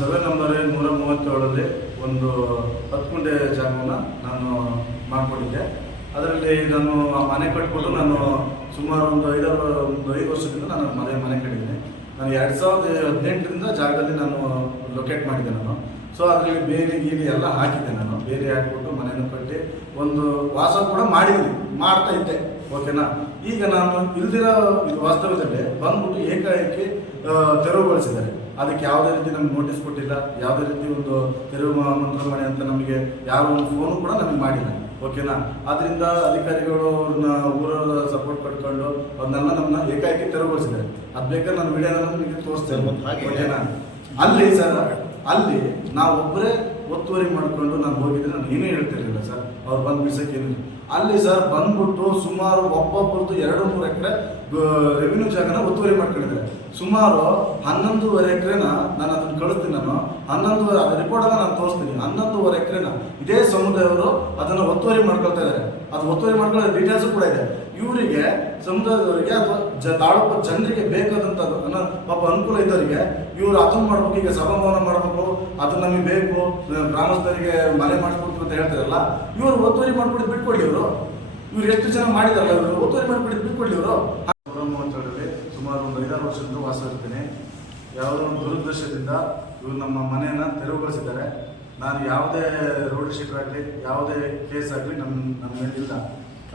Survey number 137 ಒಂದು 10 ಗುಂಟೆ ಜಾಗವನ್ನು ನಾನು ಮಾಡಿಕೊಂಡಿದ್ದೆ. ಅದರಲ್ಲಿ ನಾನು ಆ ಮನೆ ಕಟ್ಬಿಟ್ಟು ನಾನು ಸುಮಾರು ಒಂದು 5 ವರ್ಷದಿಂದ ನಾನು ಮನೆ ಕಟ್ಟಿದ್ದೀನಿ. ನಾನು 2018ರಿಂದ ಜಾಗದಲ್ಲಿ ನಾನು ಲೊಕೇಟ್ ಮಾಡಿದ್ದೆ ನಾನು. ಸೊ ಅದರಲ್ಲಿ ಬೇರೆ ಗೀಲಿ ಎಲ್ಲ ಹಾಕಿದ್ದೆ ನಾನು, ಬೇರೆ ಹಾಕ್ಬಿಟ್ಟು ಮನೆಯನ್ನು ಕಟ್ಟಿ ಒಂದು ವಾಸ ಕೂಡ ಮಾಡ್ತಾ ಇದ್ದೆ. ಓಕೆನಾ. ಈಗ ನಾನು ಇಲ್ದಿರೋ ವಾಸ್ತವದಲ್ಲಿ ಬಂದ್ಬಿಟ್ಟು ಏಕಾಏಕಿ ತೆರವುಗೊಳಿಸಿದ್ದಾರೆ. ಅದಕ್ಕೆ ಯಾವುದೇ ರೀತಿ ನಮ್ಗೆ ನೋಟಿಸ್ ಕೊಟ್ಟಿಲ್ಲ, ಯಾವುದೇ ರೀತಿ ಒಂದು ತೆರವು ಮಂತ್ರ ಮನೆ ಅಂತ ನಮಗೆ ಯಾವ ಒಂದು ಫೋನು ಕೂಡ ನಮಗೆ ಮಾಡಿಲ್ಲ. ಓಕೆನಾ. ಅದರಿಂದ ಅಧಿಕಾರಿಗಳು ಅವ್ರನ್ನ ಊರವರ ಸಪೋರ್ಟ್ ಪಡ್ಕೊಂಡು ಅದನ್ನೆಲ್ಲ ನಮ್ಮನ್ನ ಏಕಾಏಕಿ ತೆರವುಗೊಳಿಸಿದ್ದಾರೆ. ಅದು ಬೇಕಾದ್ರೆ ನಾನು ವಿಡಿಯೋನ ನಿಮಗೆ ತೋರಿಸ್ತೇನೆ. ಓಕೆನಾ. ಅಲ್ಲಿ ಸರ್, ಅಲ್ಲಿ ನಾವೊಬ್ಬರೇ ಒತ್ತುವರಿ ಮಾಡಿಕೊಂಡು ನಾನು ಹೋಗಿದ್ರೆ ನಾನು ಏನೂ ಹೇಳ್ತಿರ್ಲಿಲ್ಲ ಸರ್. ಅವ್ರು ಬಂದು ಬಿಡ್ಸೋಕ್ಕೇನಿಲ್ಲ. ಅಲ್ಲಿ ಸರ್ ಬಂದ್ಬಿಟ್ಟು ಸುಮಾರು ಒಬ್ಬೊಬ್ಬರದ್ದು 2-3 ಎಕರೆ ರೆವಿನ್ಯೂ ಜಾಗನ ಒತ್ತುವರಿ ಮಾಡ್ಕೊಂಡಿದ್ದಾರೆ. ಸುಮಾರು 11.5 ಎಕರೆನ ನಾನು ಅದನ್ನು ಕಳಿಸ್ತೀನಿ. ನಾನು 11 ಅದು ರಿಪೋರ್ಟನ್ನು ನಾನು ತೋರಿಸ್ತೀನಿ. 11.5 ಎಕರೆನ ಇದೇ ಸಮುದಾಯವರು ಅದನ್ನು ಒತ್ತುವರಿ ಮಾಡ್ಕೊಳ್ತಾ ಇದ್ದಾರೆ. ಅದು ಒತ್ತುವರಿ ಮಾಡ್ಕೊಳ್ಳೋ ಡೀಟೇಲ್ಸು ಕೂಡ ಇದೆ. ಇವರಿಗೆ ಸಮುದಾಯದವರಿಗೆ ಅಥವಾ ತಾಳೂಕು ಜನರಿಗೆ ಬೇಕಾದಂಥದ್ದು ಅನ್ನೋ ಪಾಪ ಅನುಕೂಲ ಇದ್ದವರಿಗೆ ಇವರು ಅದನ್ನು ಮಾಡ್ಬೇಕು, ಈಗ ಸಭಾಭವನ ಮಾಡಬೇಕು, ಅದು ನಮಗೆ ಬೇಕು, ಗ್ರಾಮಸ್ಥರಿಗೆ ಮನೆ ಮಾಡಿಸ್ಕೊಡ್ತು ಅಂತ ಹೇಳ್ತಾರಲ್ಲ, ಇವರು ಒತ್ತುವರಿ ಮಾಡ್ಕೊಡಿ ಬಿಟ್ಕೊಡಿ. ಇವ್ರು ಎಷ್ಟು ಜನ ಮಾಡಿದಾರಲ್ಲ, ಇವರು ಒತ್ತುವರಿ ಮಾಡ್ಕೊಡಿ ಬಿಟ್ಕೊಡಿ. ಇವರು 137ರಲ್ಲಿ ಸುಮಾರು ಒಂದು 5-6 ವರ್ಷದಿಂದ ವಾಸ ಇರ್ತೀನಿ. ಯಾವುದೋ ಒಂದು ದುರುದ್ದೇಶದಿಂದ ಇವರು ನಮ್ಮ ಮನೆಯನ್ನು ತೆರವುಗೊಳಿಸಿದ್ದಾರೆ. ನಾನು ಯಾವುದೇ ರೋಡ್ ಶೀಟರ್ ಆಗಲಿ ಯಾವುದೇ ಕೇಸ್ ಆಗಲಿ ನನ್ನ ಮೇಲೆ ಇಲ್ಲ,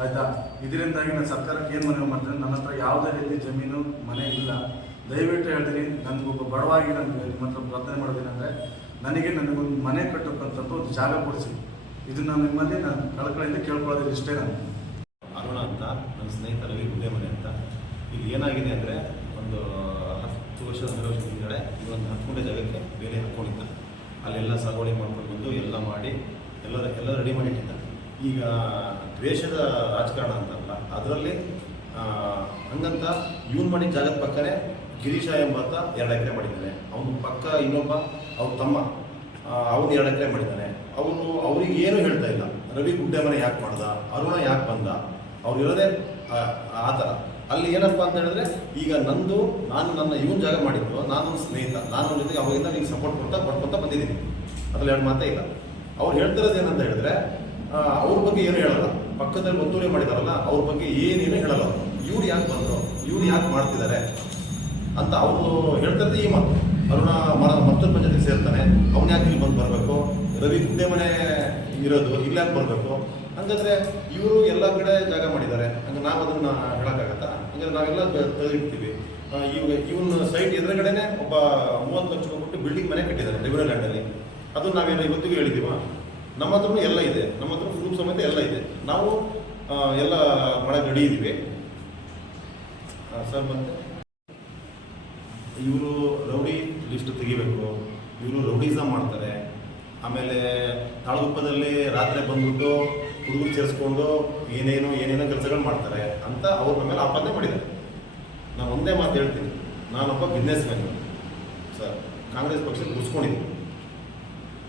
ಆಯಿತಾ. ಇದರಿಂದಾಗಿ ನಾನು ಸರ್ಕಾರಕ್ಕೆ ಏನು ಮನವಿ ಮಾಡ್ತೀನಿ, ನನ್ನ ಹತ್ರ ಯಾವುದೇ ರೀತಿ ಜಮೀನು ಮನೆ ಇಲ್ಲ. ದಯವಿಟ್ಟು ಹೇಳ್ತೀನಿ, ನನಗೊಬ್ಬ ಬಡವಾಗಿ ನಾನು ನಿಮ್ಮ ಹತ್ರ ಪ್ರಾರ್ಥನೆ ಮಾಡೋದೇನೆಂದರೆ ನನಗೊಂದು ಮನೆ ಕಟ್ಟೋಕ್ಕಂಥದ್ದು ಒಂದು ಜಾಗ ಕೊಡಿಸಿ. ಇದನ್ನು ನಿಮ್ಮಲ್ಲಿ ನಾನು ಕಳಕಳಿಯಿಂದ ಕೇಳ್ಕೊಳ್ಳೋದಿಲ್ಲ. ಇಷ್ಟೇ. ನಾನು ಅರುಣ ಅಂತ, ನನ್ನ ಸ್ನೇಹಿತ ರವಿ ಗುಡ್ಡೆ ಮನೆ ಅಂತ. ಇಲ್ಲಿ ಏನಾಗಿದೆ ಅಂದರೆ ಒಂದು 10 ವರ್ಷದ ಹಿಂದೆಗಡೆ ಒಂದು 10 ಗುಂಟೆ ಜಾಗಕ್ಕೆ ಬೇರೆ ಹಾಕ್ಕೊಂಡಿದ್ದ. ಅಲ್ಲೆಲ್ಲ ಸಾಗುವಳಿ ಮಾಡ್ಕೊಂಡು ಬಂದು ಎಲ್ಲ ಮಾಡಿ ಎಲ್ಲ ರೆಡಿ ಮಾಡಿಟ್ಟಿದ್ದ. ಈಗ ದ್ವೇಷದ ರಾಜಕಾರಣ ಅಂತಲ್ಲ, ಅದರಲ್ಲಿ ಹಂಗಂತ ಇವನು ಮಾಡಿದ ಜಾಗದ ಪಕ್ಕನೇ ಗಿರೀಶ ಎಂಬಾತ 2 ಎಕರೆ ಮಾಡಿದ್ದಾನೆ. ಅವನು ಪಕ್ಕ ಇನ್ನೊಬ್ಬ ಅವ್ರ ತಮ್ಮ ಅವನು 2 ಎಕರೆ ಮಾಡಿದ್ದಾನೆ. ಅವ್ರಿಗೆ ಏನೂ ಹೇಳ್ತಾ ಇಲ್ಲ. ರವಿ ಗುಡ್ಡೆ ಮನೆ ಯಾಕೆ ಮಾಡ್ದ, ಅರುಣ ಯಾಕೆ ಬಂದ, ಅವ್ರು ಇರೋದೇ ಆ ಥರ. ಅಲ್ಲಿ ಏನಪ್ಪ ಅಂತ ಹೇಳಿದ್ರೆ, ಈಗ ನಾನು ನನ್ನ ಇವನ್ ಜಾಗ ಮಾಡಿದ್ದು, ನಾನು ಸ್ನೇಹಿತ, ನಾನು ಜೊತೆಗೆ ಅವಾಗಿಂದ ನಿಂಗೆ ಸಪೋರ್ಟ್ ಬರ್ಕೊತ ಬಂದಿದ್ದೀನಿ. ಅದ್ರಲ್ಲಿ 2 ಮಾತೇ ಇಲ್ಲ. ಅವ್ರು ಹೇಳ್ತಿರೋದು ಏನಂತ ಹೇಳಿದ್ರೆ, ಅವ್ರ ಬಗ್ಗೆ ಏನು ಹೇಳಲ್ಲ, ಪಕ್ಕದಲ್ಲಿ ಒತ್ತುವರಿ ಮಾಡಿದಾರಲ್ಲ ಅವ್ರ ಬಗ್ಗೆ ಏನೇನು ಹೇಳಲ್ಲ. ಇವ್ರು ಯಾಕೆ ಬಂದರು, ಇವ್ರು ಯಾಕೆ ಮಾಡ್ತಿದ್ದಾರೆ ಅಂತ ಅವರು ಹೇಳ್ತಿರೋದು ಈ ಮಾತು. ಅರುಣ ಮತ್ತೊಂದು ಪಂಚಾಯತಿಗೆ ಸೇರ್ತಾನೆ, ಅವ್ನು ಯಾಕೆ ಇಲ್ಲಿ ಬಂದು ಬರಬೇಕು, ರವಿ ಗುಡ್ಡೆ ಮನೆ ಇರೋದು ಇಲ್ಲಿ ಯಾಕೆ ಬರಬೇಕು. ಹಂಗಂದ್ರೆ ಇವರು ಎಲ್ಲ ಕಡೆ ಜಾಗ ಮಾಡಿದ್ದಾರೆ, ಹಂಗೆ ನಾವು ಅದನ್ನು ಹೇಳೋಕ್ಕಾಗತ್ತಾ? ಹಂಗಂದ್ರೆ ನಾವೆಲ್ಲ ತೆಗೆದಿರ್ತೀವಿ. ಇವನ ಸೈಟ್ ಎದುರುಗಡೆನೆ ಒಬ್ಬ 30 ಲಕ್ಷ ಕೊಟ್ಟು ಬಿಲ್ಡಿಂಗ್ ಮನೆ ಕಟ್ಟಿದ್ದಾರೆ ರೆವಿನ್ಯೂ ಲ್ಯಾಂಡಲ್ಲಿ. ಅದು ನಾವೇನು ಇವತ್ತಿಗೂ ಹೇಳಿದ್ದೀವ? ನಮ್ಮ ಹತ್ರನೂ ಎಲ್ಲ ಇದೆ, ನಮ್ಮ ಹತ್ರ ಪ್ರೂಫ್ ಸಮೇತ ಎಲ್ಲ ಇದೆ. ನಾವು ಎಲ್ಲ ಮಾಡಕ್ಕೆ ರೆಡಿ ಇದ್ದೀವಿ ಸರ್. ಮತ್ತೆ ಇವರು ರೌಡಿ ಲಿಸ್ಟ್ ತೆಗಿಬೇಕು, ಇವರು ರೌಡಿಸಮ್ ಮಾಡ್ತಾರೆ. ಆಮೇಲೆ ತಾಳಗುಪ್ಪದಲ್ಲಿ ರಾತ್ರಿ ಬಂದ್ಬಿಟ್ಟು ಹುಡುಗರು ಸೇರಿಸ್ಕೊಂಡು ಏನೇನೋ ಕೆಲಸಗಳು ಮಾಡ್ತಾರೆ ಅಂತ ಅವ್ರ ಮೇಲೆ ಆಪಾದನೆ ಮಾಡಿದ್ದಾರೆ. ನಾನು ಒಂದೇ ಮಾತು ಹೇಳ್ತೀನಿ, ನಾನೊಬ್ಬ ಬಿಸ್ನೆಸ್ ಮ್ಯಾನ್ ಸರ್, ಕಾಂಗ್ರೆಸ್ ಪಕ್ಷಕ್ಕೆ ಗುರ್ಸ್ಕೊಂಡಿದ್ದೀನಿ.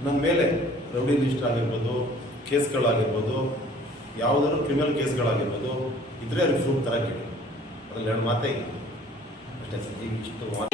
ನನ್ನ ಮೇಲೆ ರೌಡಿ ಲಿಸ್ಟ್ ಆಗಿರ್ಬೋದು, ಕೇಸ್ಗಳಾಗಿರ್ಬೋದು, ಯಾವುದಾದ್ರು ಕ್ರಿಮಿನಲ್ ಕೇಸ್ಗಳಾಗಿರ್ಬೋದು ಇದ್ರೆ ಅವ್ರಿಗೆ ಪ್ರೂಫ್ ತರಕ್ಕೆ. ಅದ್ರಲ್ಲಿ 2 ಮಾತೇ ಇಲ್ಲ ಅಷ್ಟೇ ಸರ್. ಈಗ ಇಷ್ಟು ಮಾತು